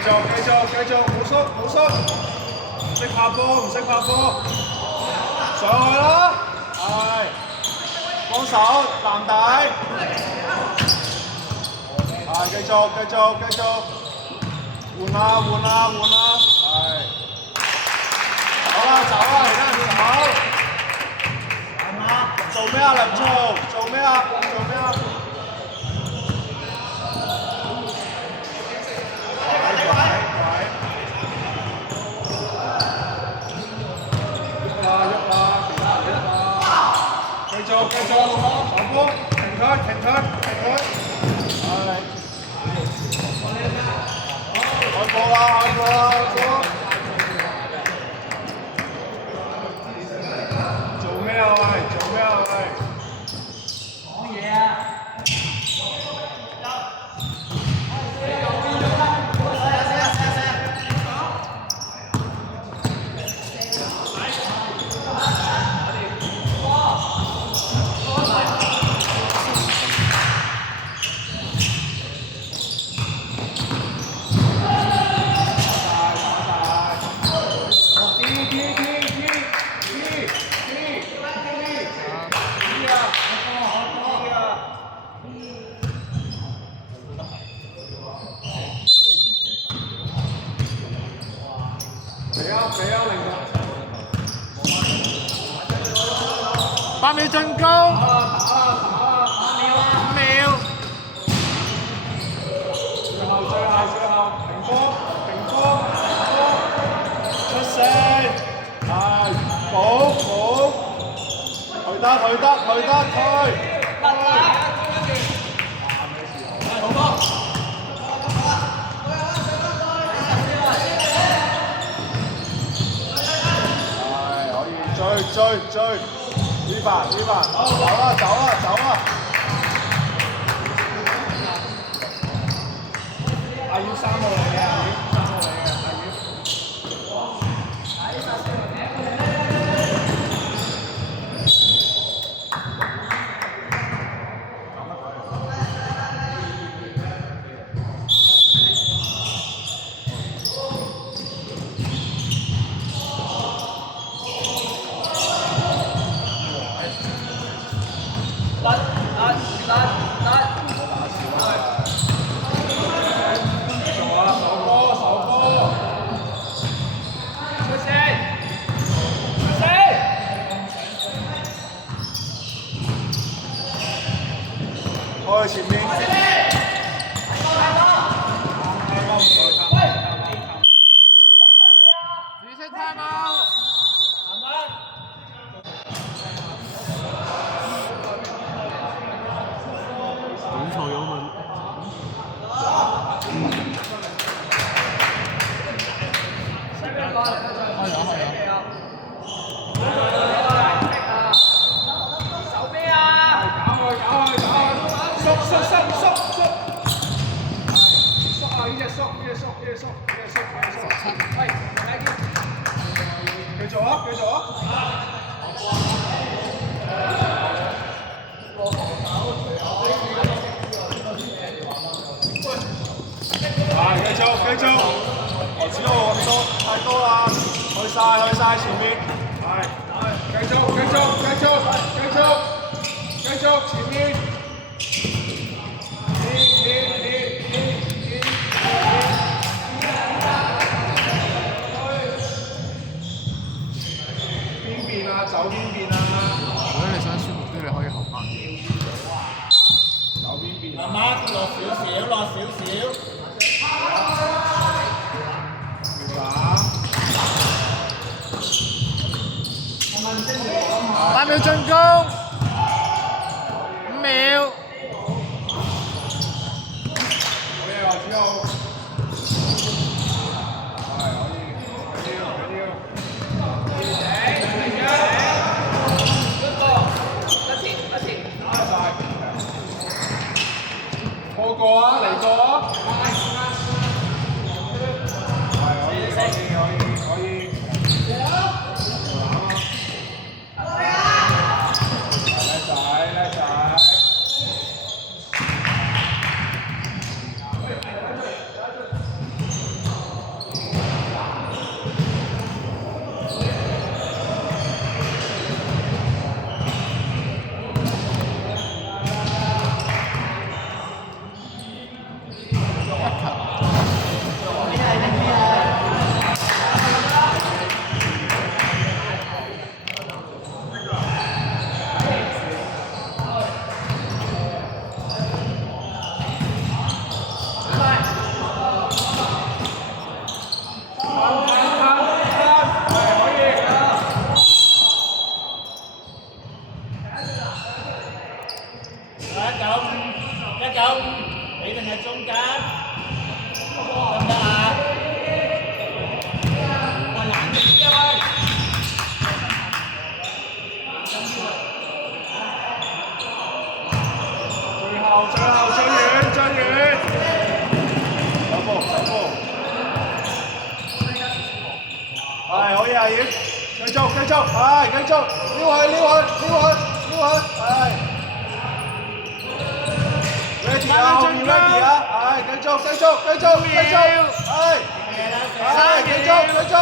繼續，冇縮，唔識拍波，上去啦，係，幫手籃底，係繼續，換啦，係，走啦，而家走，做咩啊，林聰？做咩啊？繼續，上波，停佢，係，開波啦！做咩啊喂？講嘢啊！8秒進攻，5秒，最後，停波，出線，係，補，去得，追！呢把，走啦！阿要3個嚟嘅，開前面。董草油门。繼續啊！繼續！我知道咁多太多啦，去晒前面，係，繼續前面，邊邊啊？走邊邊啊？如果你想舒服啲，你可以後拍。走邊邊？慢慢落少少。8秒進攻，5秒。之後，破過啊，嚟過啊！可以。叻仔！夠，你定係中間？得唔得啊？喂，冷靜啲啊喂！最遠，手波，係可以阿遠，繼續，係繼續，撩佢，係 ready 啊，後面 ready 啊，係繼續，係，繼續。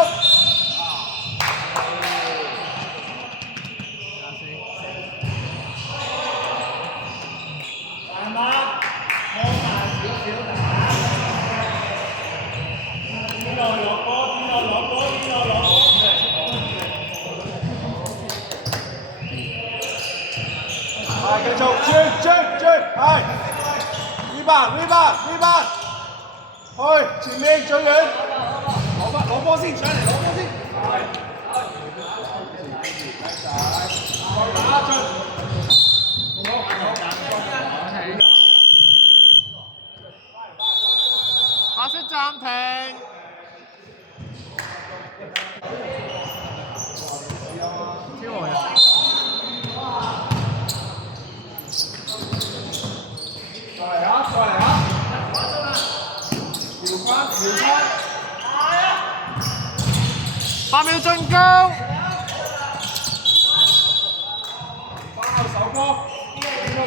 係繼續轉，係 rebound，去前面最遠，攞波先上嚟，白色暫停。天王人。再嚟啊！調翻8秒進攻。翻後手波，繼續，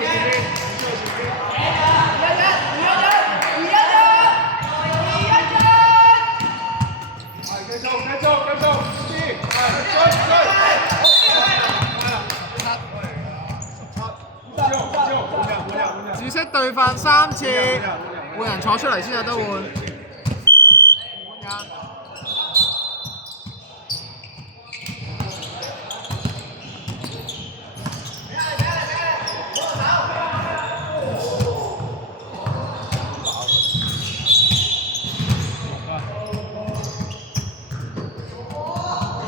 紫色對犯3次，換人坐出嚟先有得換。換人。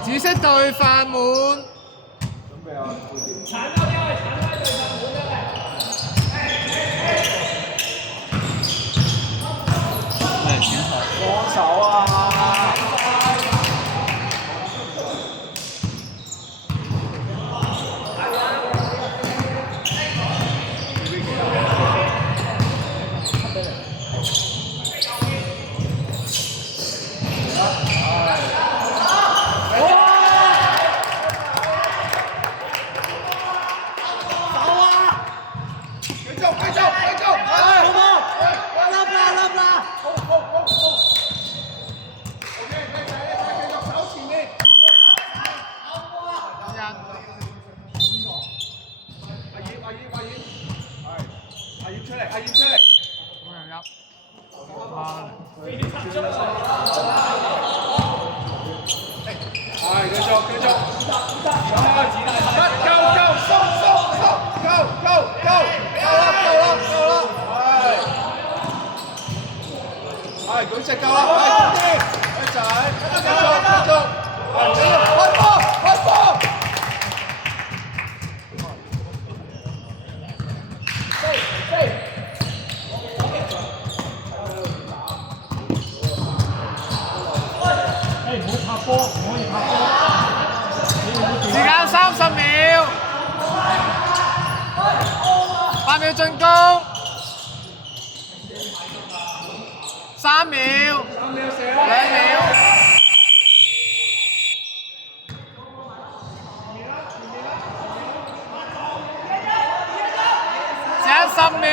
紫色對犯滿。準備啊！幫手啊！阿燕出嚟！冇人入。係繼續，夠，收，夠啦！係舉隻夠啦，係啲，一仔，繼續，開波！時間30秒，8秒進攻，3秒，2秒。時間10秒，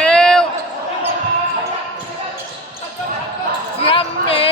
時間5秒。